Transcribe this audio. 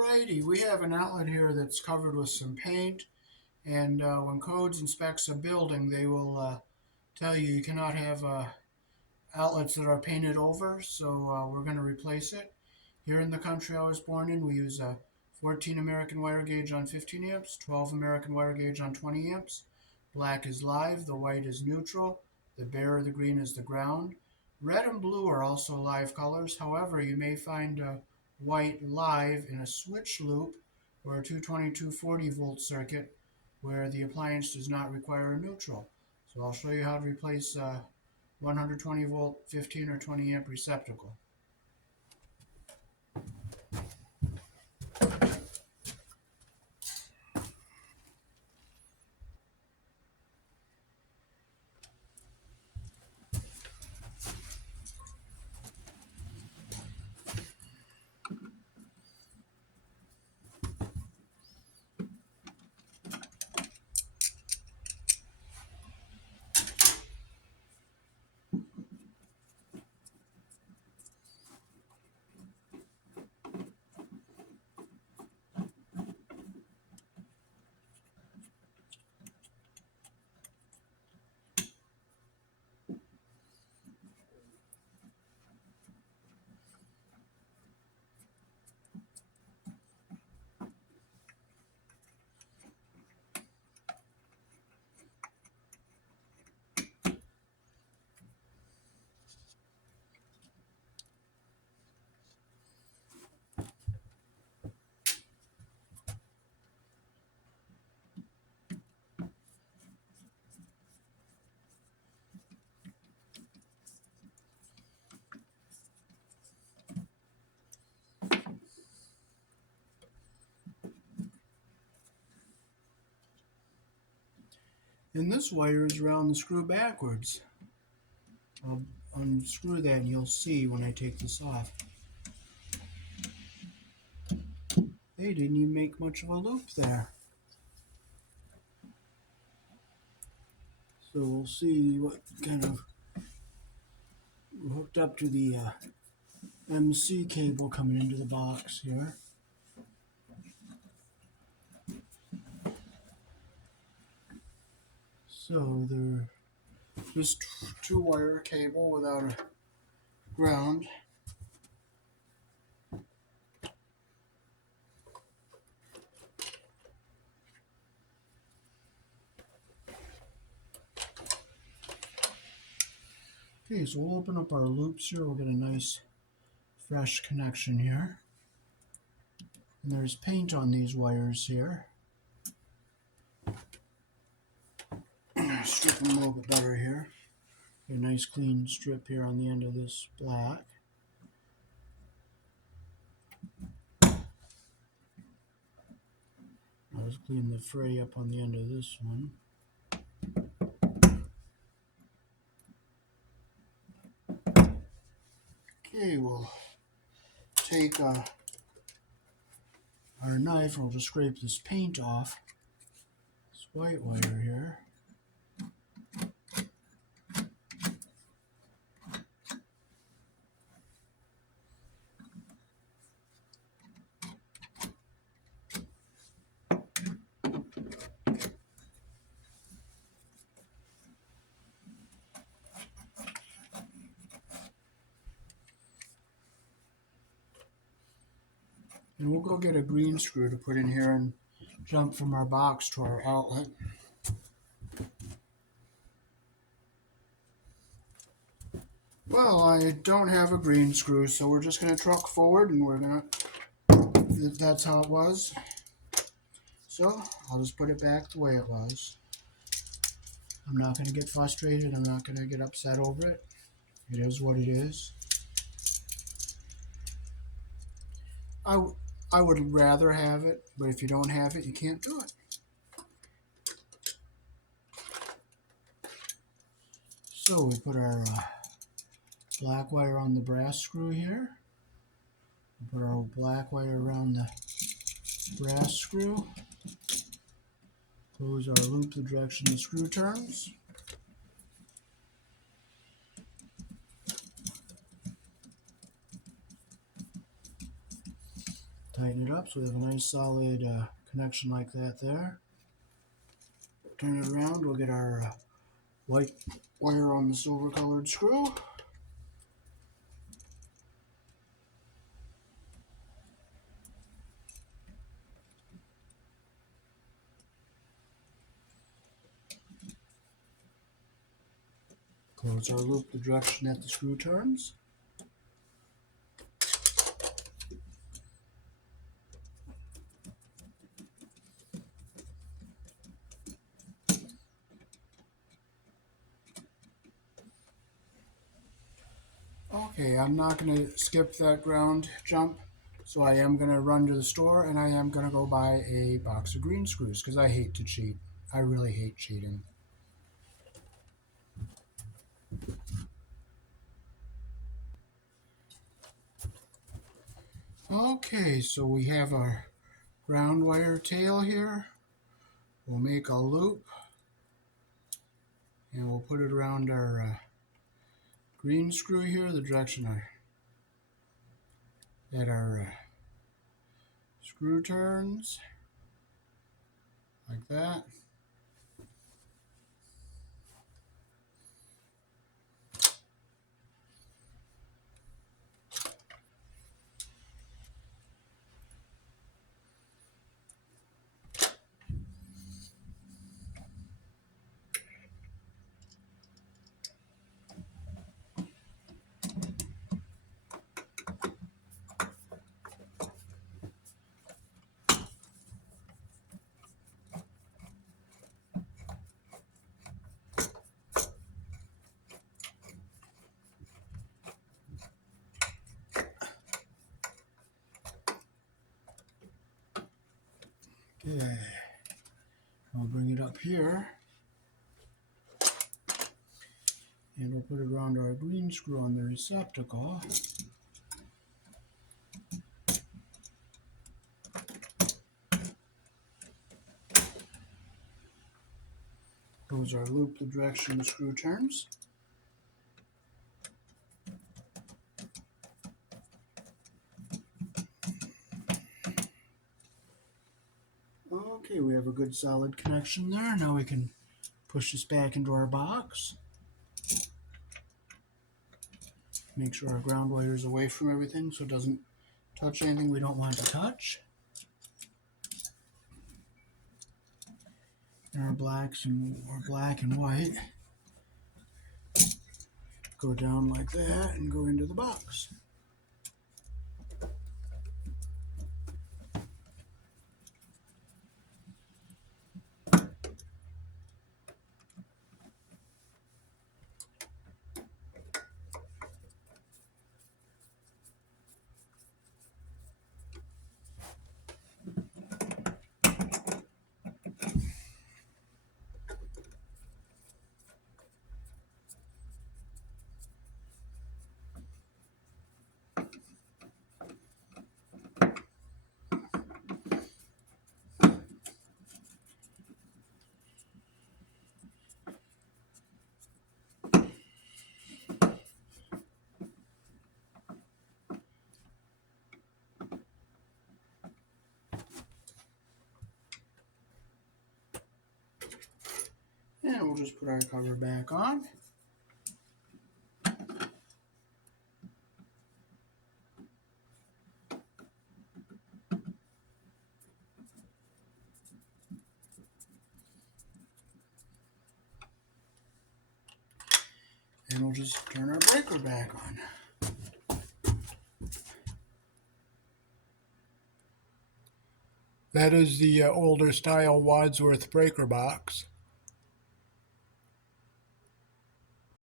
Alrighty, we have an outlet here that's covered with some paint, and when codes inspects a building, they will tell you you cannot have outlets that are painted over, so we're going to replace it. Here in the country I was born in, we use a 14 American wire gauge on 15 amps, 12 American wire gauge on 20 amps. Black is live, the white is neutral, the bare or the green is the ground. Red and blue are also live colors. However, you may find white live in a switch loop or a 220-240 volt circuit where the appliance does not require a neutral. So I'll show you how to replace 120 volt 15 or 20 amp receptacle. And this wire is around the screw backwards. I'll unscrew that and you'll see when I take this off. They didn't even make much of a loop there. So we'll see what kind of hooked up to the MC cable coming into the box here. So they're just two wire cable without a ground. Okay, so we'll open up our loops here. We'll get a nice fresh connection here. And there's paint on these wires here. Strip them a little bit better here. Get a nice clean strip here on the end of this black. I'll just clean the fray up on the end of this one. Okay, we'll take our knife and we'll just scrape this paint off this white wire here. And we'll go get a green screw to put in here and jump from our box to our outlet. Well, I don't have a green screw, so we're just going to truck forward and we're going to, that's how it was. So I'll just put it back the way it was. I'm not going to get frustrated. I'm not going to get upset over it. It is what it is. I would rather have it, but if you don't have it, you can't do it. So we put our black wire on the brass screw here. Put our black wire around the brass screw. Close our loop the direction the screw turns. Tighten it up so we have a nice solid connection like that there. Turn it around, we'll get our white wire on the silver colored screw. Close our loop the direction that the screw turns. Okay, I'm not going to skip that ground jump, so I am going to run to the store and I am going to go buy a box of green screws because I hate to cheat. I really hate cheating. Okay, so we have our ground wire tail here. We'll make a loop and we'll put it around our green screw here, the direction that our screw turns, like that. Okay, I'll bring it up here and we'll put it around our green screw on the receptacle. Close our loop the direction the screw turns. Okay, we have a good solid connection there. Now we can push this back into our box. Make sure our ground wire is away from everything so it doesn't touch anything we don't want to touch. And our black and white go down like that and go into the box. And we'll just put our cover back on. And we'll just turn our breaker back on. That is the older style Wadsworth breaker box.